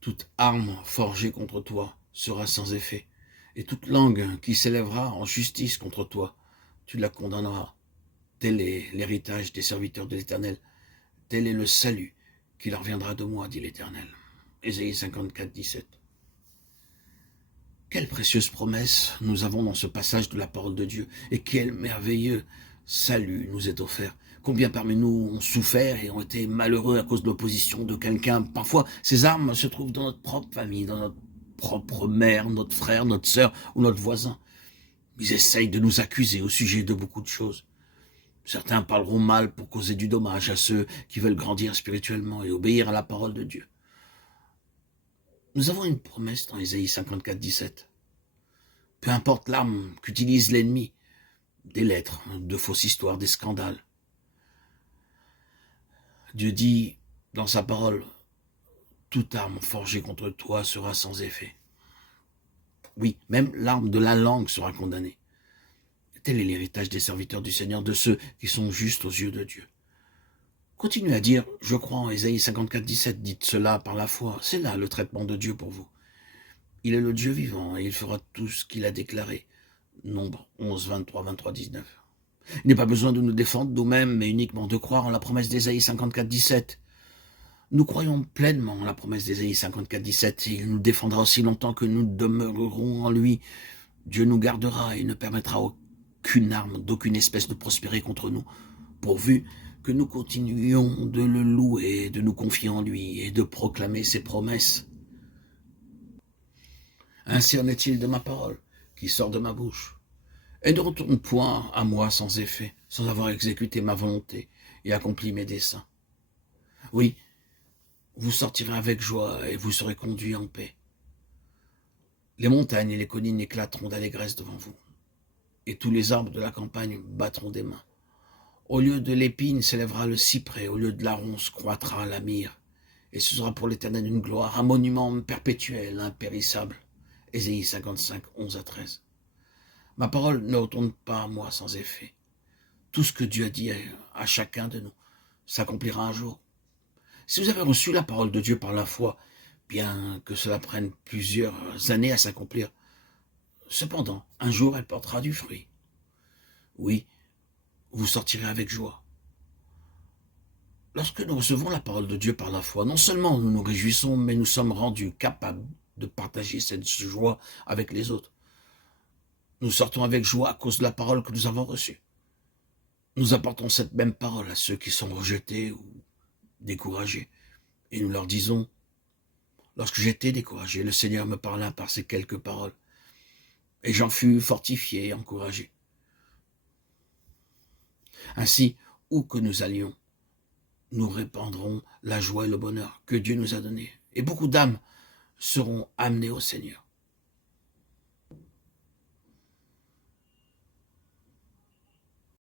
Toute arme forgée contre toi sera sans effet, et toute langue qui s'élèvera en justice contre toi, tu la condamneras. Tel est l'héritage des serviteurs de l'Éternel, tel est le salut qui leur viendra de moi, dit l'Éternel. Ésaïe 54, 17. Quelle précieuse promesse nous avons dans ce passage de la parole de Dieu, et quel merveilleux salut nous est offert. Combien parmi nous ont souffert et ont été malheureux à cause de l'opposition de quelqu'un. Parfois, ces armes se trouvent dans notre propre famille, dans notre propre mère, notre frère, notre sœur ou notre voisin. Ils essayent de nous accuser au sujet de beaucoup de choses. Certains parleront mal pour causer du dommage à ceux qui veulent grandir spirituellement et obéir à la parole de Dieu. Nous avons une promesse dans Ésaïe 54, 17. Peu importe l'arme qu'utilise l'ennemi, des lettres, de fausses histoires, des scandales. Dieu dit dans sa parole, toute arme forgée contre toi sera sans effet. Oui, même l'arme de la langue sera condamnée. Tel est l'héritage des serviteurs du Seigneur, de ceux qui sont justes aux yeux de Dieu. Continuez à dire, je crois en Ésaïe 54, 17, dites cela par la foi. C'est là le traitement de Dieu pour vous. Il est le Dieu vivant et il fera tout ce qu'il a déclaré. Nombre 11, 23, 23, 19. Il n'est pas besoin de nous défendre nous-mêmes, mais uniquement de croire en la promesse d'Ésaïe 54, 17. Nous croyons pleinement en la promesse d'Ésaïe 54, 17. Et il nous défendra aussi longtemps que nous demeurerons en lui. Dieu nous gardera et ne permettra aucune arme, d'aucune espèce de prospérer contre nous, pourvu que nous continuions de le louer, de nous confier en lui et de proclamer ses promesses. Ainsi en est-il de ma parole, qui sort de ma bouche. Elle ne retourne point à moi sans effet, sans avoir exécuté ma volonté et accompli mes desseins. Oui, vous sortirez avec joie et vous serez conduits en paix. Les montagnes et les collines éclateront d'allégresse devant vous, et tous les arbres de la campagne battront des mains. Au lieu de l'épine s'élèvera le cyprès, au lieu de la ronce croîtra la myrrhe, et ce sera pour l'Éternel une gloire, un monument perpétuel, impérissable. Ésaïe 55, 11 à 13. Ma parole ne retourne pas à moi sans effet. Tout ce que Dieu a dit à chacun de nous s'accomplira un jour. Si vous avez reçu la parole de Dieu par la foi, bien que cela prenne plusieurs années à s'accomplir, cependant, un jour elle portera du fruit. Oui, vous sortirez avec joie. Lorsque nous recevons la parole de Dieu par la foi, non seulement nous nous réjouissons, mais nous sommes rendus capables de partager cette joie avec les autres. Nous sortons avec joie à cause de la parole que nous avons reçue. Nous apportons cette même parole à ceux qui sont rejetés ou découragés. Et nous leur disons, lorsque j'étais découragé, le Seigneur me parla par ces quelques paroles. Et j'en fus fortifié et encouragé. Ainsi, où que nous allions, nous répandrons la joie et le bonheur que Dieu nous a donné. Et beaucoup d'âmes seront amenées au Seigneur.